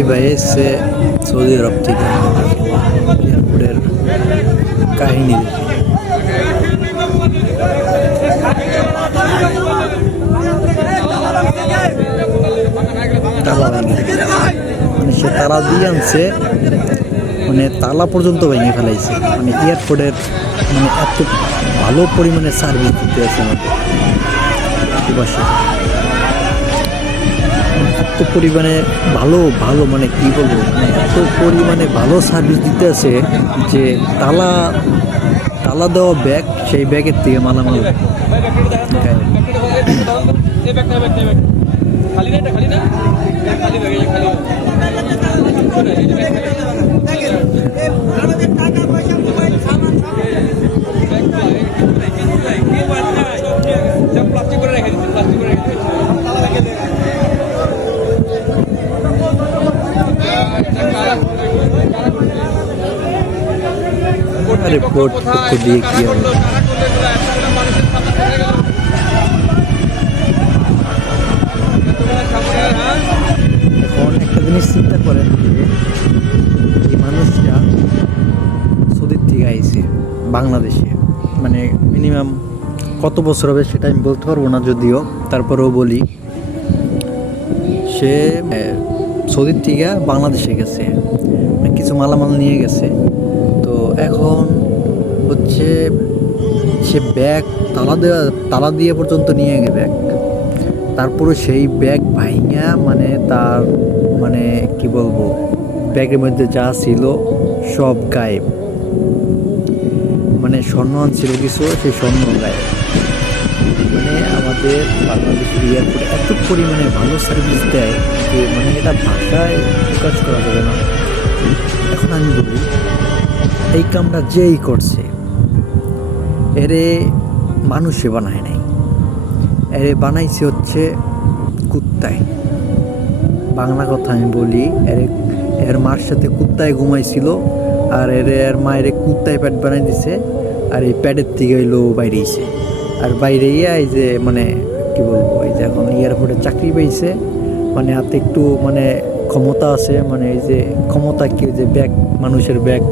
এই ভাই এসছে সৌদি আরব থেকে এয়ারপোর্টের কাহিনী মানে সে তালা দিয়ে আনছে, মানে তালা পর্যন্ত ভেঙে ফেলাইছে। মানে এয়ারপোর্টের মানে এত ভালো পরিমাণে সার্ভিস দিতে আছে আমাদের প্রবাসী, এত পরিমাণে ভালো ভালো মানে কি বলবো, মানে এত পরিমাণে ভালো সার্ভিস দিতে আছে যে তালা তালা দেওয়া ব্যাগ, সেই ব্যাগের থেকে মালামাল রিপোর্ট পক্ষ দিয়ে কি হবে। এখন একটা জিনিস চিন্তা করেন যে এই মানুষটা সৌদির থেকে আইছে বাংলাদেশে, মানে মিনিমাম কত বছর হবে সেটা আমি বলতে পারবো না, যদিও তারপরেও বলি সে সৌদির থেকে বাংলাদেশে গেছে, কিছু মালামাল নিয়ে গেছে। তো এখন হচ্ছে সে ব্যাগ তালা দিয়ে পর্যন্ত নিয়ে গে ব্যাগ, তারপরে সেই ব্যাগ ভাইঙা মানে তার মানে কি বলবো, ব্যাগের মধ্যে যা ছিল সব গায়েব, মানে স্বর্ণ ছিল কিছু, সেই স্বর্ণ গায়েব। মানে আমাদের বাংলাদেশের এয়ারপোর্টে এত পরিমাণে ভালো সার্ভিস দেয় যে মানে এটা ভাষায় প্রকাশ করা যাবে না। এখন আমি বলি এই কামটা যেই করছে এরে মানুষে বানায় নাই, এরে বানাইছে হচ্ছে কুত্তায়। বাংলা কথা আমি বলি, এর মার সাথে কুত্তায় ঘুমাইছিল, আর এর মায়ের কুত্তায় প্যাড বানাই দিছে, আর এই প্যাডের থেকে হইলো বাইরেছে। আর বাইরে এই যে মানে কি বলবো, এই যে এখন এয়ারপোর্টে চাকরি পেয়েছে, মানে হাতে একটু মানে ক্ষমতা আছে, মানে এই যে ক্ষমতা কি, যে ব্যাগ মানুষের ব্যাগ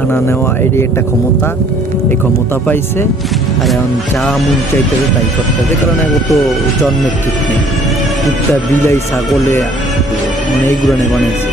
আনা নেওয়া, এটি একটা ক্ষমতা, এই ক্ষমতা পাইছে। আর এখন যা মন চাইতেছে তাই করতেছে, কারণ এখন তো জন্মের ঠিক নেই। কুত্তা বিলাই ছাগলে মানে এইগুলো বানাইছে।